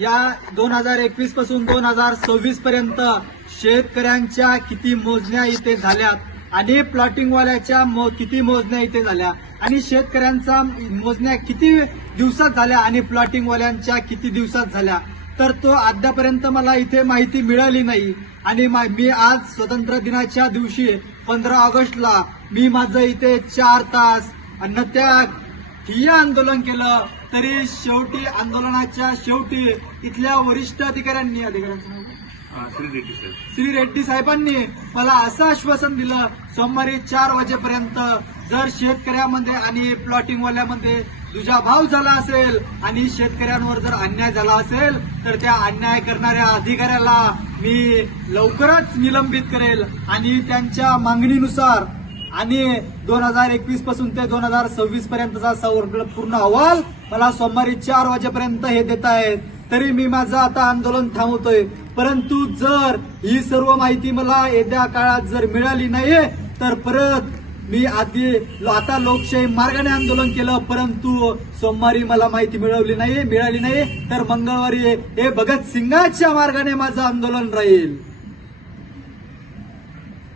या 2021 पासून 2026 पर्यंत शेतकऱ्यांच्या किती मोजण्या इथे झाल्यात आणि प्लॉटिंगवाल्याच्या किती मोजण्या इथे झाल्या आणि शेतकऱ्यांचा मोजण्या किती दिवसात झाल्या आणि प्लॉटिंगवाल्यांच्या किती दिवसात झाल्या, तर तो अद्यापर्यंत मला इथे माहिती मिळाली नाही. आणि मी आज स्वातंत्र्य दिनाच्या दिवशी 15 ऑगस्टला मी माझं इथे 4 तास अन्नत्याग ठिय्या आंदोलन केलं. तरी शेवटी आंदोलनाच्या शेवटी इथल्या वरिष्ठ अधिकाऱ्यांनी श्री रेड्डी साहेबांनी मला असं आश्वासन दिलं, सोमवारी 4 वाजेपर्यंत जर शेतकऱ्यामध्ये आणि प्लॉटिंगवाल्यामध्ये दुजाभाव झाला असेल आणि शेतकऱ्यांवर जर अन्याय झाला असेल तर त्या अन्याय करणाऱ्या अधिकाऱ्याला मी लवकरच निलंबित करेल आणि त्यांच्या मागणीनुसार आणि 2021 पासून ते 2026 पर्यंतचा पूर्ण अहवाल मला सोमवारी 4 वाजेपर्यंत हे देत आहेत. तरी मी माझं आता आंदोलन थांबवतोय. परंतु जर ही सर्व माहिती मला येत्या काळात जर मिळाली नाहीये तर परत मी आता लोकशाही मार्गाने आंदोलन केलं, परंतु सोमवारी मला माहिती मिळाली नाही तर मंगळवारी हे भगत सिंगाच्या मार्गाने माझं आंदोलन राहील.